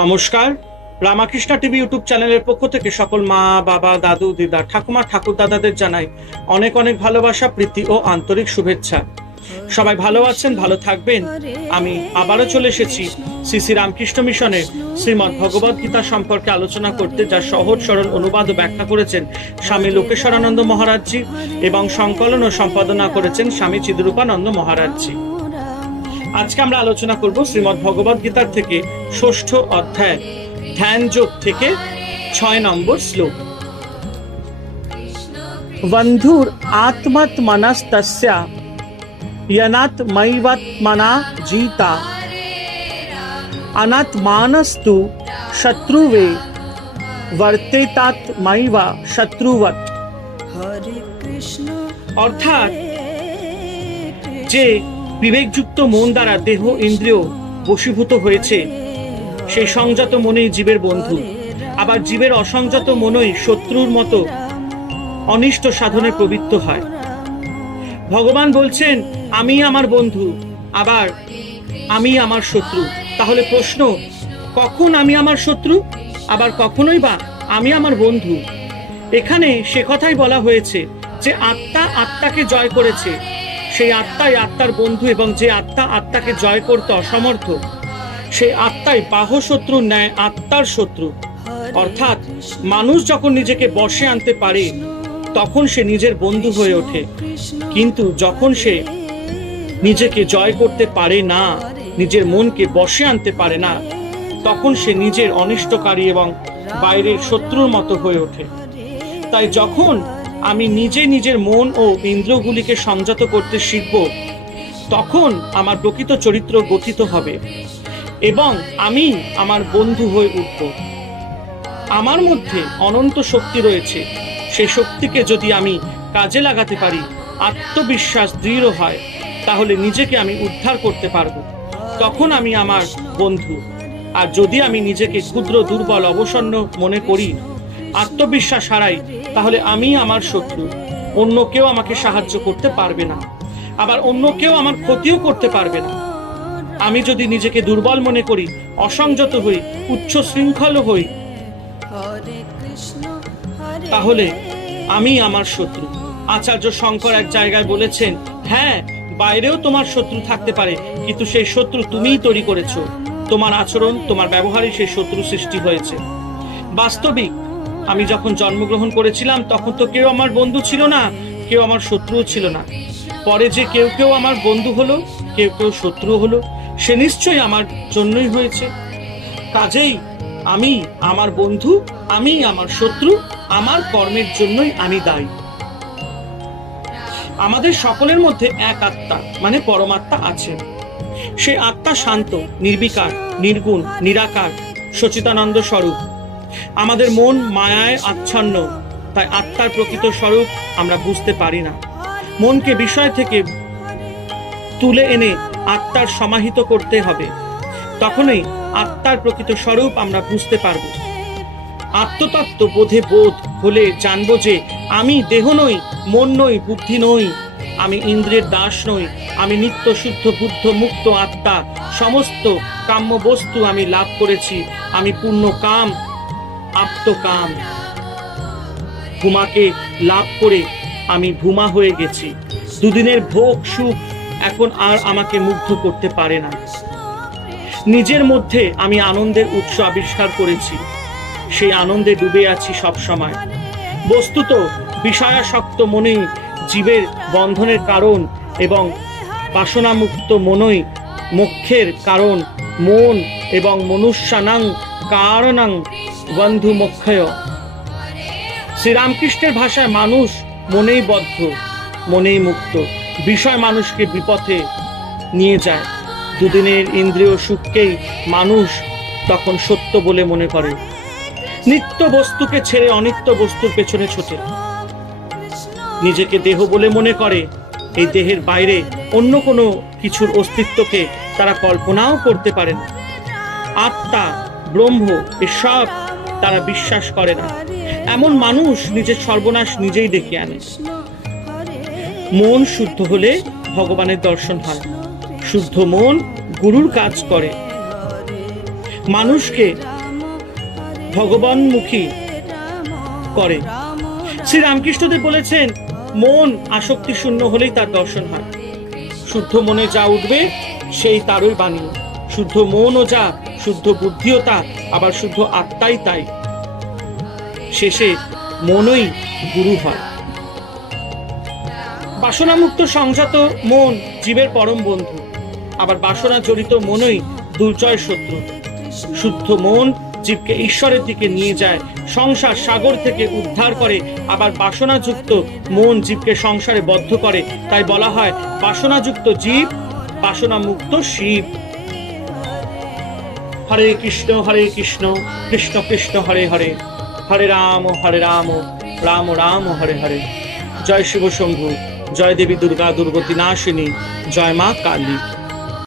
নমস্কার, Ramakrishna TV YouTube চ্যানেলের পক্ষ থেকে সকল মা, বাবা, দাদু, দিদা, ঠাকুমা, ঠাকুর দাদাদের জানাই অনেক অনেক ভালোবাসা, প্রীতি ও আন্তরিক শুভেচ্ছা। সবাই ভালো আছেন, ভালো থাকবেন। আমি আবারও চলে এসেছি শ্রী শ্রী রামকৃষ্ণ মিশনের শ্রীমদ্ ভগবদ গীতা সম্পর্কে আলোচনা করতে, যার সহজ সরল অনুবাদ ও ব্যাখ্যা করেছেন স্বামী লোকেশ্বরানন্দ মহারাজজি এবং সংকলন ও সম্পাদনা করেছেন স্বামী চিদরূপানন্দ মহারাজজি। আজকে আমরা আলোচনা করব শ্রীমদ্ ভগবদ গীতার থেকে ৬ষ্ঠ অধ্যায় ধ্যান যোগ থেকে ৬ নম্বর শ্লোক। বন্ধুর আত্মাত্মনস্তস্যা यनात्मैवात्मना जीता अनात्मानस्तु शत्रुवे वर्तेतात्मैवा शत्रुवत्। অর্থাৎ যে বিবেকযুক্ত মন দ্বারা দেহ ইন্দ্রিয় বশীভূত হয়েছে, সেই সংযত মনই জীবের বন্ধু। আবার জীবের অসংযত মনই শত্রুর মতো অনিষ্ট সাধনে প্রবৃত্ত হয়। ভগবান বলছেন আমি আমার বন্ধু, আবার আমি আমার শত্রু। তাহলে প্রশ্ন, কখন আমি আমার শত্রু, আবার কখনোই বা আমি আমার বন্ধু? এখানে সে কথাই বলা হয়েছে যে আত্মা আত্মাকে জয় করেছে, সেই আত্মাই আত্মার বন্ধু, এবং যে আত্মা আত্মাকে জয় করতে অসমর্থ, সেই আত্মাই বাহ্য শত্রুর ন্যায় আত্মার শত্রু। অর্থাৎ মানুষ যখন নিজেকে বশে আনতে পারে তখন সে নিজের বন্ধু হয়ে ওঠে, কিন্তু যখন সে নিজেকে জয় করতে পারে না, নিজের মনকে বশে আনতে পারে না, তখন সে নিজের অনিষ্টকারী এবং বাইরের শত্রুর মতো হয়ে ওঠে। তাই যখন আমি নিজে নিজের মন ও ইন্দ্রিয়গুলিকে সংযত করতে শিখব, তখন আমার প্রকৃত চরিত্র গঠিত হবে এবং আমি আমার বন্ধু হয়ে উঠব। আমার মধ্যে অনন্ত শক্তি রয়েছে, সেই শক্তিকে যদি আমি কাজে লাগাতে পারি, আত্মবিশ্বাস দৃঢ় হয়, তাহলে নিজেকে আমি উদ্ধার করতে পারবো, তখন আমি আমার বন্ধু। আর যদি আমি নিজেকে ক্ষুদ্র, দুর্বল, অবসন্ন মনে করি, আত্মবিশ্বাস হারাই, তাহলে আমি আমার শত্রু। অন্য কেউ আমাকে সাহায্য করতে পারবে না, আবার অন্য কেউ আমার ক্ষতিও করতে পারবে না। আমি যদি নিজেকে দুর্বল মনে করি, অসংযত হই, উচ্চ শৃঙ্খল হই, তাহলে আমি আমার শত্রু। আচার্য শঙ্কর এক জায়গায় বলেছেন, হ্যাঁ, বাইরেও তোমার শত্রু থাকতে পারে, কিন্তু সেই শত্রু তুমিই তৈরি করেছো। তোমার আচরণ, তোমার ব্যবহারই সেই শত্রু সৃষ্টি হয়েছে। বাস্তবিক আমি যখন জন্মগ্রহণ করেছিলাম তখন তো কেউ আমার বন্ধু ছিল না, কেউ আমার শত্রুও ছিল না। পরে যে কেউ কেউ আমার বন্ধু হলো, কেউ কেউ শত্রু হলো, সে নিশ্চয়ই আমার জন্যই হয়েছে। কাজেই আমি আমার বন্ধু, আমি আমার শত্রু, আমার কর্মের জন্যই আমি দায়ী। আমাদের সকলের মধ্যে এক আত্মা মানে পরমাত্মা আছেন। সে আত্মা শান্ত, নির্বিকার, নির্গুণ, নিরাকার, সচিতানন্দ স্বরূপ। আমাদের মন মায়ায় আচ্ছন্ন, তাই আত্মার প্রকৃত স্বরূপ আমরা বুঝতে পারি না। মনকে বিষয় থেকে তুলে এনে আত্মার সমাহিত করতে হবে, তখনই আত্মার প্রকৃত স্বরূপ আমরা বুঝতে পারব। আত্মতত্ত্ব বোধে বোধ হলে জানবো যে আমি দেহ নই, মন নই, বুদ্ধি নই, আমি ইন্দ্রিয়ের দাস নই, আমি নিত্য শুদ্ধ বুদ্ধ মুক্ত আত্মা। সমস্ত কাম্য বস্তু আমি লাভ করেছি, আমি পূর্ণ কাম, আপ্তকাম। ভূমাকে লাভ করে আমি ভূমা হয়ে গেছি। দুদিনের ভোগ সুখ এখন আর আমাকে মুগ্ধ করতে পারে না। নিজের মধ্যে আমি আনন্দের উৎস আবিষ্কার করেছি, সেই আনন্দে ডুবে আছি সব সময়। বস্তুত বিষয়াসক্ত মনই জীবের বন্ধনের কারণ এবং বাসনামুক্ত মনই মোক্ষের কারণ। মন এবং মনুষ্যানাং কারণাং বন্ধু মোক্ষয়। শ্রীরামকৃষ্ণের ভাষায় মানুষ মনেই বদ্ধ, মনেই মুক্ত। বিষয় মানুষকে বিপথে নিয়ে যায়। দুদিনের ইন্দ্রিয় সুখকেই মানুষ তখন সত্য বলে মনে করে। নিত্য বস্তুকে ছেড়ে অনিত্য বস্তুর পেছনে ছোটে। নিজেকে দেহ বলে মনে করে। এই দেহের বাইরে অন্য কোনো কিছুর অস্তিত্বকে তারা কল্পনাও করতে পারে না। আত্মা, ব্রহ্ম এসব তারা বিশ্বাস করে না। এমন মানুষ নিজের সর্বনাশ নিজেই ডেকে আনে। মন শুদ্ধ হলে ভগবানের দর্শন হয়। শুদ্ধ মন গুরুর কাজ করে। মানুষকে ভগবানমুখী করে। শ্রী রামকৃষ্ণদেব বলেছেন, মন আসক্তি শূন্য হলেই তার দর্শন হয়। শুদ্ধ মনে যা উঠবে সেই তারই বাণী। শুদ্ধ মনও যা, শুদ্ধ বুদ্ধিও তা, আবার শুদ্ধ আত্মাই তাই। শেষে মনই গুরু হয়। বাসনামুক্ত সংযত মন জীবের পরম বন্ধু, আবার বাসনা জড়িত মনই দুর্জয় শত্রু। শুদ্ধ মন জীবকে ঈশ্বরের দিকে নিয়ে যায়, সংসার সাগর থেকে উদ্ধার করে। আবার বাসনাযুক্ত মন জীবকে সংসারে বদ্ধ করে। তাই বলা হয়, বাসনাযুক্ত জীব, বাসনামুক্ত শিব। হরে কৃষ্ণ কৃষ্ণ কৃষ্ণ হরে হরে, হরে রাম রাম রাম হরে হরে। জয় শিব শম্ভু, জয় দেবী দুর্গা দুর্গতি নাশিনী, জয় মা কালী।